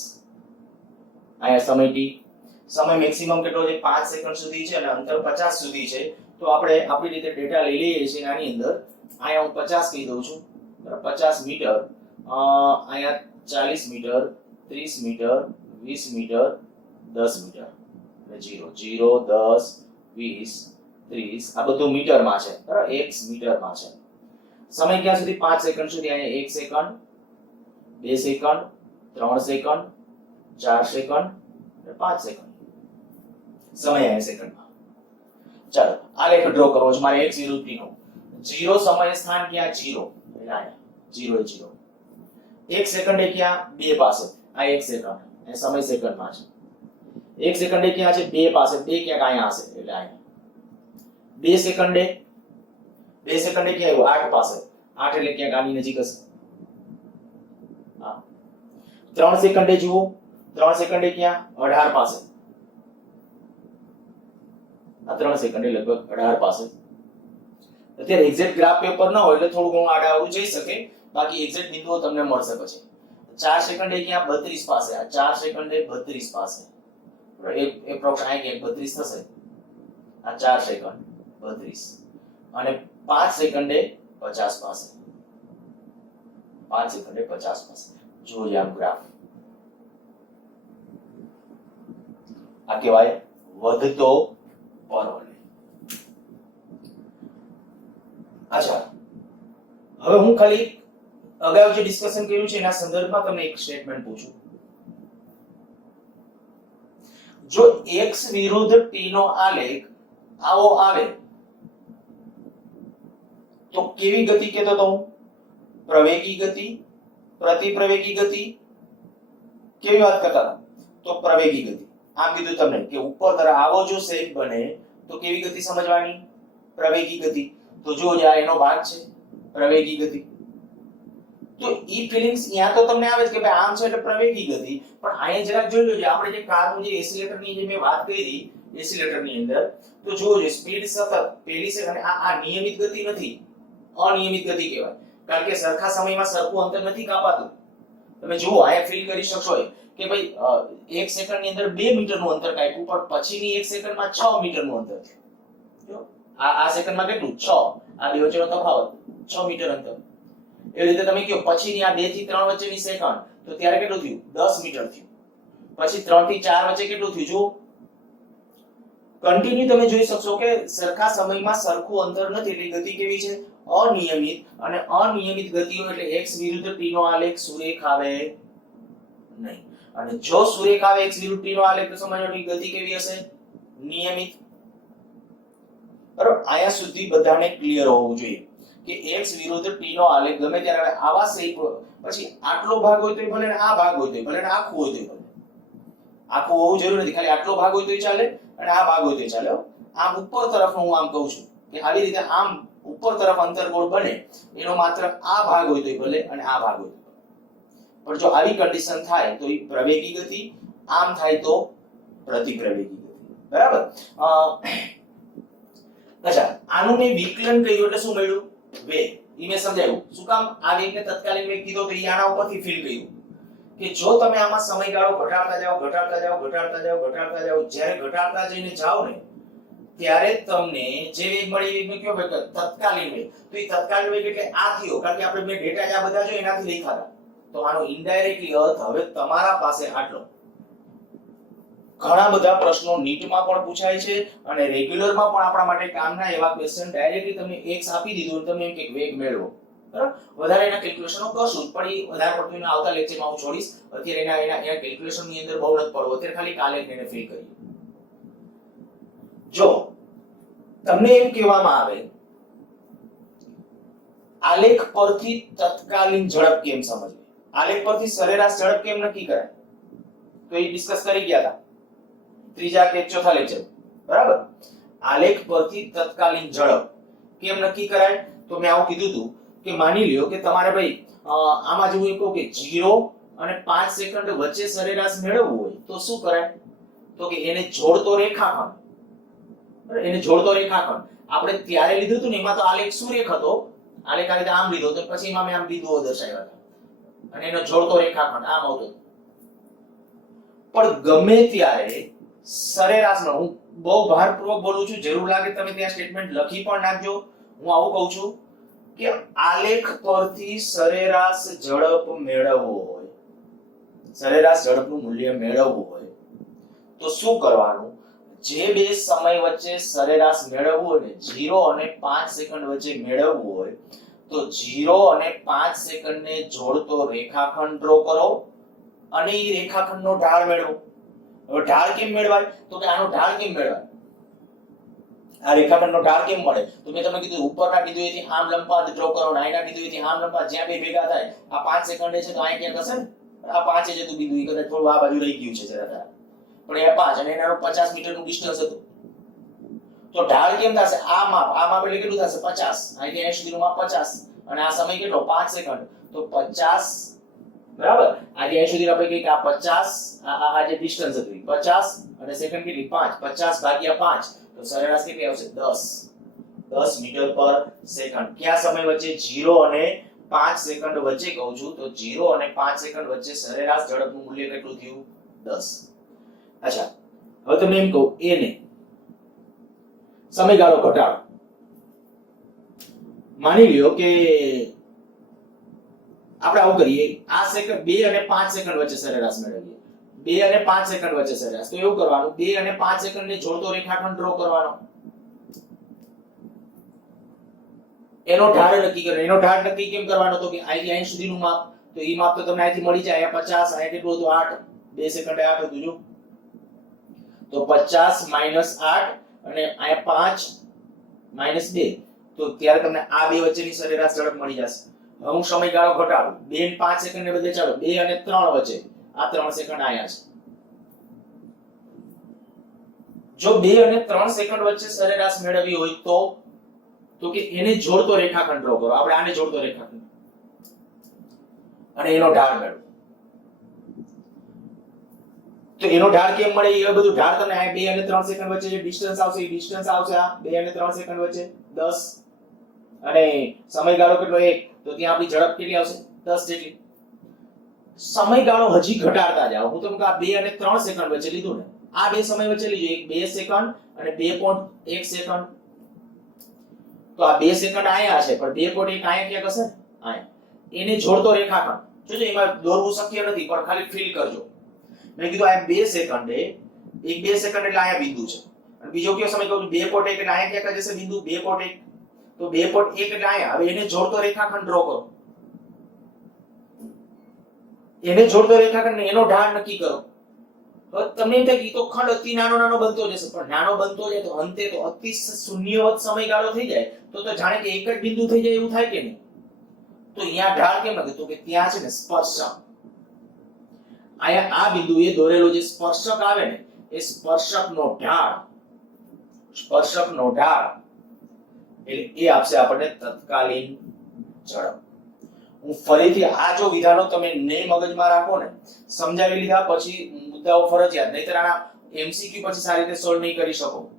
અહીંયા સમય t. સમય મેક્સિમમ કેટલો છે? 5 સેકન્ડ સુધી છે અને અંતર 50 સુધી છે. તો આપણે આપણી રીતે ડેટા લઈ લઈએ છીએ. આની અંદર અહીંયા હું 50 કહી દઉં છું, 50 મીટર, અહીંયા 40 મીટર, 30 મીટર, 20 મીટર, 10 મીટર, એટલે 0 0 10 20 30 આ બધું મીટરમાં છે. બરાબર, x મીટરમાં છે. સમય ક્યાં સુધી? 5 સેકન્ડ સુધી. અહીંયા 1 second, 2 second, 3 second, 4 second, 5 second. સમય અહીંયા સેકન્ડમાં. ચાલો આલેખ ડ્રો કરવો છે મારે x વિરુદ્ધ t નો. 0 સમય સ્થાન ક્યાં? 0 એટલે અહીંયા 0 એ 0. 1 સેકન્ડ એ ક્યાં? 2 પાસે. આ 1 સેકન્ડ, એ સમય સેકન્ડમાં છે. 1 સેકન્ડ એ ક્યાં છે? 2 પાસે. 2 ક્યાંક અહીંયા હશે એટલે અહીંયા. 2 સેકન્ડ એ ક્યાં આવ્યું? 8 પાસે. 8 એટલે ક્યાંક આની નજીક હશે. હા. 3 સેકન્ડ એ જુઓ, 3 સેકન્ડ એ ક્યાં? 18 પાસે. આ 3 સેકન્ડ એ લગભગ 18 પાસે. અત્યારે એક્ઝેક્ટ ગ્રાફ પેપર ન હોય એટલે થોડું ઘણું આડાઅવળું જઈ શકે, બાકી એક્ઝેક્ટ બિંદુઓ તમને મળશે પછી. 4 સેકન્ડ એ ક્યાં? 32 પાસે. આ 4 સેકન્ડ એ 32 પાસે. એપ્રોક્સ આ ક્યાંક 32 થશે. આ 4 સેકન્ડ 32 અને 5 સેકન્ડ એ 50 પાસે. 5 સેકન્ડ એ 50 પાસે. જોઈએ આમ ગ્રાફ. આ કહેવાય વધતો પરવલય. અચ્છા, હવે હું ખાલી અગાઉ જે ડિસ્કશન કર્યું છે એના સંદર્ભમાં તમને એક સ્ટેટમેન્ટ પૂછું. જો x વિરુદ્ધ t નો આલેખ આવો આવે તો કેવી ગતિ કહેતો તો હું? પ્રવેગી ગતિ, પ્રતિપ્રવેગી ગતિ, કેવી વાત કરતા હતા? તો પ્રવેગી ગતિ. આમ કીધું તમને કે ઉપર તરફ આવો જો શેપ બને તો કેવી ગતિ સમજવાની? પ્રવેગી ગતિ. તો જો આ એનો ભાગ છે પ્રવેગી ગતિ. તો ઈ ફીલિંગ્સ અહીંયા તો તમને આવે છે કે ભાઈ આમ છે એટલે પ્રવેગી ગતિ, પણ અહીંયા જરાક જોઈ લેજો. આપણે જે કારનું જે એસિલેટરની જે મેં વાત કરી એસિલેટરની અંદર, તો જોજો સ્પીડ સતત પેલી છે અને આ નિયમિત ગતિ નથી, અનિયમિત ગતિ કહેવાય. કારણ કે સરખા સમયમાં સરખું અંતર નથી કાપાતું. તમે જુઓ અહીંયા ફીલ કરી શકશો કે ભાઈ 1 સેકન્ડની અંદર 2 મીટરનું અંતર કાપ્યું, પણ પછીની 1 સેકન્ડમાં 6 મીટરનું અંતર થયું. આ સેકન્ડમાં કેટલું? 6. આ બે વચ્ચેનો તફાવત. 6 મીટર અંતર. એવી રીતે તમે કહો પછીની આ 2 થી 3 વચ્ચેની સેકન્ડ, તો ત્યારે કેટલું થયું? 10 મીટર થયું. પછી 3 થી 4 વચ્ચે કેટલું થયું? જો કન્ટિન્યુ તમે જોઈ શકશો કે સરખા સમયમાં સરખું અંતર નથી, એટલે ગતિ કેવી છે? અનિયમિત. અને અનિયમિત ગતિઓ એટલે x વિરુદ્ધ t નો આલેખ સુરેખ આવે નહીં. અને જો સુરેખ આવે x વિરુદ્ધ t નો આલેખ, તો સમજો કે ગતિ કેવી હશે? નિયમિત. બરાબર, આયા સુધી બધાને ક્લિયર હોવું જોઈએ કે x વિરુદ્ધ t નો આલેખ ગમે ત્યારે આવા શેપ, પછી આટલો ભાગ હોય તોય ભલે ને આ ભાગ હોય તોય ભલે ને આખું હોય તોય ભલે. આખું હોવું જરૂરી નથી, ખાલી આટલો ભાગ હોય તોય ચાલે અને આ ભાગ હોય તોય ચાલે. આમ ઉપર તરફનો હું આમ કહું છું કે આવી રીતે આમ ઉપર તરફ અંતરકોણ બને, એનો માત્ર આ ભાગ હોય તોય ભલે અને આ ભાગ હોય તોય ભલે. પણ જો આવી કન્ડિશન થાય તો એ પ્રવેગી ગતિ, આમ થાય તો પ્રતિપ્રવેગી ગતિ. બરાબર. અચ્છા, આનું મેં વિકલન કર્યું એટલે શું મળ્યું? વેગ. ઈ મેં સમજાવ્યું. શું કામ? આ વેગને તત્કાલીન વેગ કીધો તો ઈ આના ઉપરથી ફીલ કર્યું કે જો તમે આમાં સમયગાળો ઘટાડતા જાઓ, જ્યારે ઘટાડતા જઈને જાઓ ને ત્યારે તમને જે વેગ મળે એ વેગ કયો? તત્કાલીન વેગ. તો એ તત્કાલીન વેગ એટલે આ થયો, કારણ કે આપણે મેં ડેટા આ બધા જો એનાથી લખ્યા. તો આનો ઇનડાયરેક્ટલી અર્થ હવે તમારા પાસે આટલો. ઘણા બધા પ્રશ્નો નીટમાં પણ પૂછાય છે અને રેગ્યુલરમાં પણ આપણા માટે કામના એવા ક્વેશ્ચન ડાયરેક્ટલી તમને x આપી દીધું અને તમે એમ કે વેગ મેળવો. બરાબર, વધારે એના કેલ્ક્યુલેશનો કરશું, પણ એ વધારે પડતું એના આવતા લેક્ચરમાં હું છોડીશ. અત્યારે એના કેલ્ક્યુલેશનની અંદર બહુ નથી પડવું, અત્યારે ખાલી કાલે એને ફિલ કરીએ. જો તમને એમ કહેવામાં આવે આલેખ પરથી તત્કાલીન ઝડપ કેમ સમજવી, આલેખ પરથી સરેરાશ ઝડપ કેમ નક્કી કરાય, તો એ ડિસ્કસ કરી ગયા હતા ત્રીજા કે ચોથા લેક્ચર. બરાબર, આલેખ પરથી તત્કાલીન ઝડપ કેમ નક્કી કરાય? તો મેં આવું કીધું હતું કે માની લ્યો કે તમારે ભાઈ આમાં જેવું કહું કે 0 અને 5 સેકન્ડ વચ્ચે સરેરાશ મેળવવું હોય તો શું કરાય? તો કે એને જોડતો રેખાખંડ. એને જોડતો રેખાખંડ આપણે ત્યારે લીધું હતું ને, એમાં તો આલેખ સુરેખ હતો. આલેખ આ રીતે આમ લીધો તો પછી એમાં મેં આમ બિંદુઓ દર્શાવ્યા હતા અને એનો જોડતો રેખાખંડ આમ આવતો. પણ ગમે ત્યારે સરેરાશનો, હું બહુ ભારપૂર્વક બોલું છું, જરૂર લાગે તમે ત્યાં સ્ટેટમેન્ટ લખી પણ નાખજો. હું આવું કહું છું કે આલેખ પરથી સરેરાશ ઝડપ મેળવવો હોય, સરેરાશ ઝડપનું મૂલ્ય મેળવવું હોય તો શું કરવાનું? જે બે સમય વચ્ચે સરેરાશ મેળવવું હોય ને, 0 અને 5 સેકન્ડ વચ્ચે મેળવવું હોય તો 0 અને 5 સેકન્ડને જોડતો રેખાખંડ ડ્રો કરો અને એ રેખાખંડનો ઢાળ મેળવો. હવે ઢાળ કેમ મેળવાય? તો કે આનો ઢાળ કેમ મેળવાય? આ રેખાખંડનો ઢાળ કેમ મળે? તો મેં તમને કીધું ઉપરના બિંદુએથી આમ લંબાદ ડ્રો કરો, નાના બિંદુએથી આમ લંબાદ, જ્યાં બે ભેગા થાય. આ 5 સેકન્ડ છે તો અહીં ક્યાંક હશે ને, આ 5 જ હતું બિંદુ, એ કદાચ થોડું આ બાજુ રહી ગયું છે જરા, પણ એ 5 અને એનાનું 50 મીટરનું ડિસ્ટન્સ હતું. તો ઢાળ કેમ થશે? આ માપ એટલે કેટલું થશે? 50. અહીંથી અહીં સુધીનું માપ 50 અને આ સમય કેટલો? 5 સેકન્ડ. તો 50. બરાબર, આજે અહીં સુધી આપણે કહીએ કે આ 50, આ જે ડિસ્ટન્સ હતું 50 અને સેકન્ડ કેટલી? 5. 50 ભાગ્યા 5 તો સરેરાશ કેટલી આવશે? 10 મીટર પર સેકન્ડ. કયા સમય વચ્ચે? 0 અને 5 સેકન્ડ વચ્ચે કહું છું. તો 0 અને 5 સેકન્ડ વચ્ચે સરેરાશ ઝડપનું મૂલ્ય કેટલું થયું? 10. અચ્છા, હવે તમને એમ કહું એ ને સમયગાળો ઘટાડો. માની લ્યો કે આપણે આવું કરીએ, આ સેકન્ડ 2 અને 5 સેકન્ડ વચ્ચે સરેરાશ મેળવીએ. 2 અને 5 સેકન્ડ વચ્ચે સરેરાશ. તો એવું કરવાનું, 2 અને 5 સેકન્ડ ને જોડતો રેખાખંડ ડ્રો કરવાનો. એનો ઢાળ નક્કી કરવાનો. એનો ઢાળ નક્કી કેમ કરવાનો? તો કે અહીંથી અહીં સુધીનું માપ, તો ઈ માપ તો તમને અહીંથી મળી જાય. 50, અહીં કેટલું હતું? 8. 2 સેકન્ડે 8 હતું જો. તો 50 - 8 અને અહીંયા 5 - 2, તો ત્યારે તમને આ બે વચ્ચેની સરેરાશ ઝડપ મળી જશે. હવે હું સમયગાળો ઘટાડું, 2 અને 5 સેકન્ડ ને બદલે ચાલો 2 અને 3 વચ્ચે, આ 3 સેકન્ડ આયા છે. જો 2 અને 3 સેકન્ડ વચ્ચે સરેરાશ મેળવવી હોય તો કે એને જોડતો રેખાખંડ ડ્રો કરો. આપણે આને જોડતો રેખાખંડ અને એનો ઢાળ મેળવો. તો એનો ઢાળ કેમ મળે? એ બધું ઢાળ તમને આ 2 અને 3 સેકન્ડ વચ્ચે જે ડિસ્ટન્સ આવશે, એ ડિસ્ટન્સ આવશે આ 2 અને 3 સેકન્ડ વચ્ચે 10 અને સમયગાળો કેટલો? 1. તો ત્યાં આપણી ઝડપ કેટલી આવશે? 10 જેટલી. સમયગાળો હજી ઘટાડતા જાઓ. હું તમને આ 2 અને 3 સેકન્ડ વચ્ચે લીધું ને, આ બે સમય વચ્ચે લીધું, એક 2 સેકન્ડ અને 2.1 સેકન્ડ. તો આ 2 સેકન્ડ આયા છે પણ 2.1 આયા ક્યાંક હશે આયા એને જોડતો રેખાખંડ જોજો એમાં દોરવું શક્ય નથી પણ ખાલી ફીલ કરજો મેં કીધું આ 2 સેકન્ડે 2 સેકન્ડ એટલે આયા બિંદુ છે અને બીજો કયો સમય કહું 2.1 એટલે આયા ક્યાંક જશે બિંદુ 2.1 તો 2.1 એટલે આયા હવે એને જોડતો રેખાખંડ ડ્રો કરો એને જોડતો રેખાખંડ એનો ઢાળ નક્કી કરો હવે તમને એમ થાય કે તો ખંડ અતિ નાનો નાનો બનતો જશે પણ નાનો બનતો જાય તો અંતે તો અતિ શૂન્યવત સમયગાળો થઈ જાય તો જાણે કે એક જ બિંદુ થઈ જાય એવું થાય કે નહીં તો અહીંયા ઢાળ કેમ લખે તો કે ત્યાં છે ને સ્પર્શક આયા આ બિંદુએ દોરેલો જે સ્પર્શક આવે ને એ સ્પર્શકનો ઢાળ એટલે એ આપશે આપણને તત્કાલીન ઝડપ હું ફરીથી આ જો વિધાનો તમે નહીં મગજમાં રાખો ને સમજાવી લીધા પછી મુદ્દાઓ ફરજિયાત નહીતર આના એમસીક્યુ પછી સારી રીતે સોલ્વ નહીં કરી શકો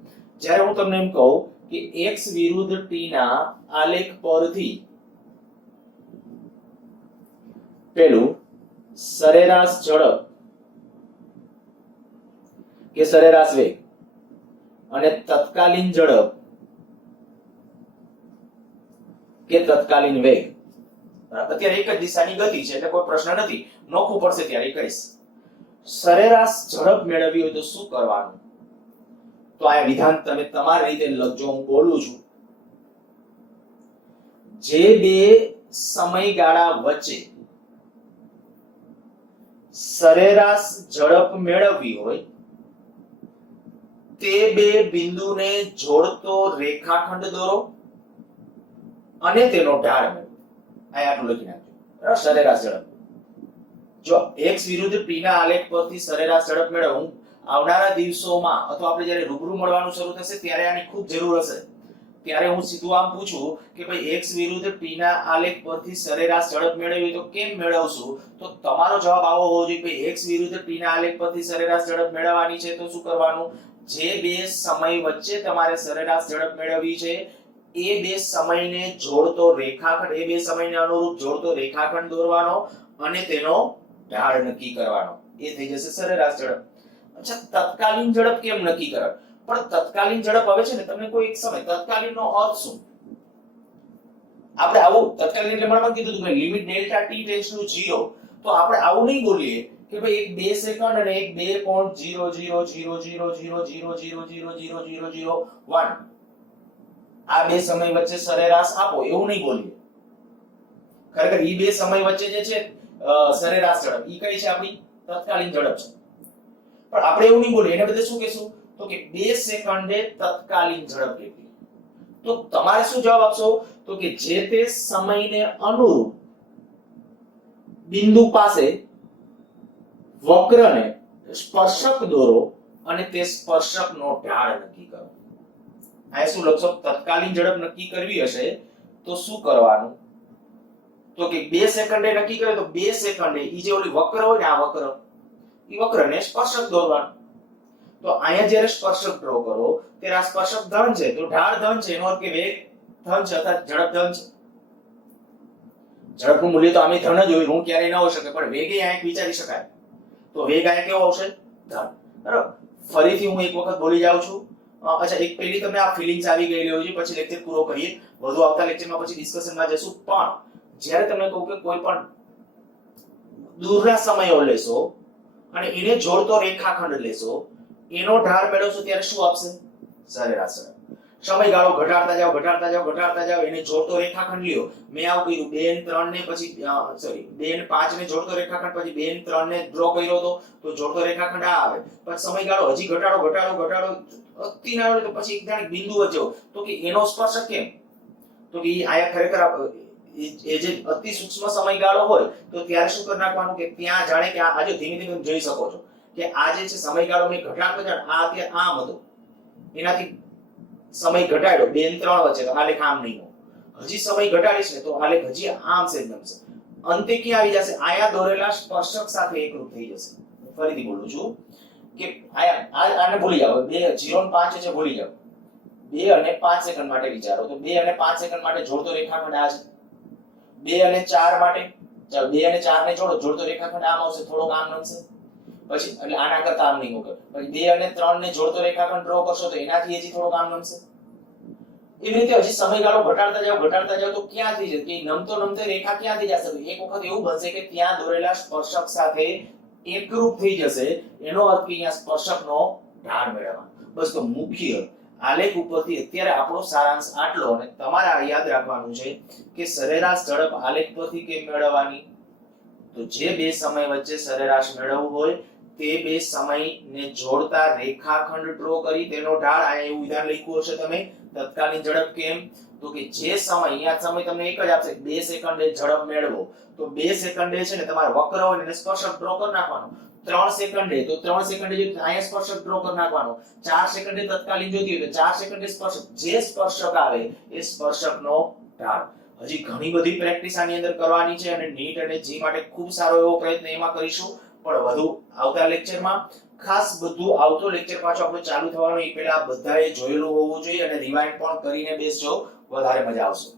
જ્યારે હું તમને એમ કહું કે x વિરુદ્ધ t ના આલેખ પરથી પેલું સરેરાશ ઝડપ કે સરેરાશ વેગ અને તત્કાલીન ઝડપ કે તત્કાલીન વેગ અત્યારે એક જ દિશાની ગતિ છે એટલે કોઈ પ્રશ્ન નથી નોખું પડશે ત્યારે કહીશ સરેરાશ ઝડપ મેળવવી હોય તો શું કરવાનું તો આ વિધાન તમે તમારી રીતે લખજો હું બોલું છું જે બે સમયગાળા વચ્ચે સરેરાશ ઝડપ મેળવવી હોય તે બે બિંદુને જોડતો રેખાખંડ દોરો અને તેનો ઢાળ મેળવો આ આટલું લખી નાખજો બરાબર સરેરાશ ઝડપ જો x વિરુદ્ધ t ના આલેખ પરથી સરેરાશ ઝડપ મેળવવું આવનારા દિવસોમાં અથવા આપણે જ્યારે રૂબરૂ મળવાનું શરૂ થશે ત્યારે આની ખૂબ જરૂર હશે ત્યારે હું સીધું આમ પૂછું કે ભાઈ x વિરુદ્ધ t ના આલેખ પરથી સરેરાશ ઝડપ મેળવવી તો કેમ મેળવશું તો તમારો જવાબ આવો હોવો જોઈએ કે x વિરુદ્ધ t ના આલેખ પરથી સરેરાશ ઝડપ મેળવવાની છે તો શું કરવાનું જે બે સમય વચ્ચે તમારે સરેરાશ ઝડપ મેળવવી છે એ બે સમયને જોડતો રેખાખંડ એ બે સમયને અનુરૂપ જોડતો રેખાખંડ દોરવાનો અને તેનો ઢાળ નક્કી કરવાનો એ થઈ જશે સરેરાશ ઝડપ અચ્છા તત્કાલીન ઝડપ કેમ નક્કી કરે પણ તત્કાલીન ઝડપ હવે છે ને તમને કોઈ એક સમય તત્કાલીનનો અર્થ શું આપણે આવું તત્કાલીન એટલે મને કીધું હતું કે limit delta t tends to 0 તો આપણે આવું નહીં બોલીએ કે ભાઈ એક 2 સેકન્ડ અને એક 2.0000000000001 આ બે સમય વચ્ચે સરેરાશ આપો એવું નહીં બોલીએ ખરેખર ઈ બે સમય વચ્ચે જે છે સરેરાશ ઝડપ ઈ કઈ છે આપણી તત્કાલીન ઝડપ છે પણ આપણે એવું નહીં બોલીએ એને બદલે શું કહેશું તો કે 2 સેકન્ડે તત્કાલીન ઝડપ કેટલી તો તમારે શું જવાબ આપશો તો કે જે તે સમયને અનુરૂપ બિંદુ પાસે વક્રને સ્પર્શક દોરો અને તે સ્પર્શકનો ઢાળ નક્કી કરો આ શું લખશો તત્કાલીન ઝડપ નક્કી કરવી હશે તો શું કરવાનું તો કે 2 સેકન્ડે નક્કી કરે તો 2 સેકન્ડે ઈ જે ઓલી વક્ર હોય ને આ વક્ર ઈ વક્રને સ્પર્શક દોરવાનું તો અહીંયા જ્યારે સ્પર્શક ડ્રો કરો ત્યારે આ સ્પર્શક ધન છે તો ઢાળ ધન છે એનો અર્થ કે વેગ ધન છે અર્થાત ઝડપ ધન છે ઝડપનું મૂલ્ય તો આમે ધન જ હોય ઋણ ક્યારેય ન હોઈ શકે પણ વેગે અહીંયા વિચારી શકાય તો વેગ અહીંયા કેવો આવશે ધન બરાબર ફરીથી હું એક વખત બોલી જાઉં છું અચ્છા એક પહેલી તમને આ ફીલિંગ્સ આવી ગયેલી હોય છે પછી લેક્ચર પૂરો કરીએ વધુ આવતા લેક્ચરમાં પછી ડિસ્કશનમાં જશું પણ જ્યારે તમને કહું કે કોઈ પણ દૂરના સમયો લેશો અને એને જોડતો રેખાખંડ લેશો એનો ઢાળ મેળવશો ત્યારે શું આપશે સરેરાશ સમયગાળો ઘટાડતા જાઓ એને જોડતો રેખાખંડ લ્યો મેં આવું કર્યું 2 અને 3 ને પછી 2 અને 5 ને જોડતો રેખાખંડ પછી 2 અને 3 ને ડ્રો કર્યો તો જોડતો રેખાખંડ આ આવે પછી સમયગાળો હજી ઘટાડો અતિ નાનો તો પછી એક જાણે બિંદુ વચ્ચે તો કે એનો સ્પર્શક કેમ તો કે આયા ખરેખર એ જે અતિ સૂક્ષ્મ સમયગાળો હોય તો ત્યારે શું કરી નાખવાનું કે ત્યાં જાણે કે આજે ધીમે ધીમે જોઈ શકો છો કે આ જે છે સમયગાળો મેં ઘટાડતો જાય આ અત્યારે આમ હતો એનાથી સમય ઘટાડ્યો 2 અને 3 વચ્ચે તો આલેખ આમ નહીં હોય હજી સમય ઘટાડીશ ને તો આલેખ હજી આમ છે બનશે અંતે ક્યાં આવી જશે આયા દોરેલા સ્પર્શક સાથે એકરૂપ થઈ જશે ફરીથી બોલું છું કે આને ભૂલી જાઓ 2 0 અને 5 છે ભૂલી જાઓ 2 અને 5 સેકન્ડ માટે વિચારો તો 2 અને 5 સેકન્ડ માટે જોડતો રેખાખંડ આ છે 2 અને 4 માટે ચાલો 2 અને 4 ને જોડતો રેખાખંડ આમ આવશે થોડોક આમ બનશે પછી એટલે આના કરતા આમ નહીં હોકે પછી 2 અને 3 ને જોડતો રેખાખંડ ડ્રો કરશો તો એનાથી હજી થોડોક આમ બનશે એવી રીતે હજી સમયગાળો ઘટાડતા જાવ તો ક્યાંથી જશે કે નમતે રેખા ક્યાંથી જશે? તો એક વખત એવું બનશે કે ત્યાં દોરેલા સ્પર્શક સાથે એકરૂપ થઈ જશે, એનો અર્થ કે અહીંયા સ્પર્શકનો ઢાળ મેળવવાનો. બસ તો મુખ્ય આલેખ ઉપરથી અત્યારે આપણો સારાંશ આટલો, અને તમારે આ યાદ રાખવાનું છે કે સરેરાશ ઝડપ આલેખ પરથી કેમ મેળવવાની? તો જે બે સમય વચ્ચે સરેરાશ મેળવવું હોય તે બે સમયને જોડતા રેખાખંડ ડ્રો કરી તેનો ઢાળ, આ એવું વિધાન લખ્યું હશે તમે, તત્કાલીન ઝડપ કેમ? તો કે જે સમય, અહીંયા સમય તમને એક જ આપશે, 2 સેકન્ડે ઝડપ મેળવો, તો 2 સેકન્ડે છે ને તમારે વક્ર હોય ને સ્પર્શક ડ્રો કરી નાખવાનો. 3 સેકન્ડે, તો 3 સેકન્ડે જો અહીંયા સ્પર્શક ડ્રો કરી નાખવાનો. 4 સેકન્ડે તત્કાલીન જોતી હોય તો 4 સેકન્ડે સ્પર્શક, જે સ્પર્શક આવે એ સ્પર્શકનો ઢાળ. હજી ઘણી બધી પ્રેક્ટિસ આની અંદર કરવાની છે, અને નીટ અને જી માટે ખૂબ સારો એવો પ્રયત્ન એમાં કરીશું. પણ વધુ આવતા લેક્ચરમાં ખાસ બધું આવતો લેક્ચર પાછો આપણો ચાલુ થવાનો એ પહેલા બધાએ જોયેલું હોવું જોઈએ, અને રિવાઇન્ડ પણ કરીને બેસજો, વધારે મજા આવશે.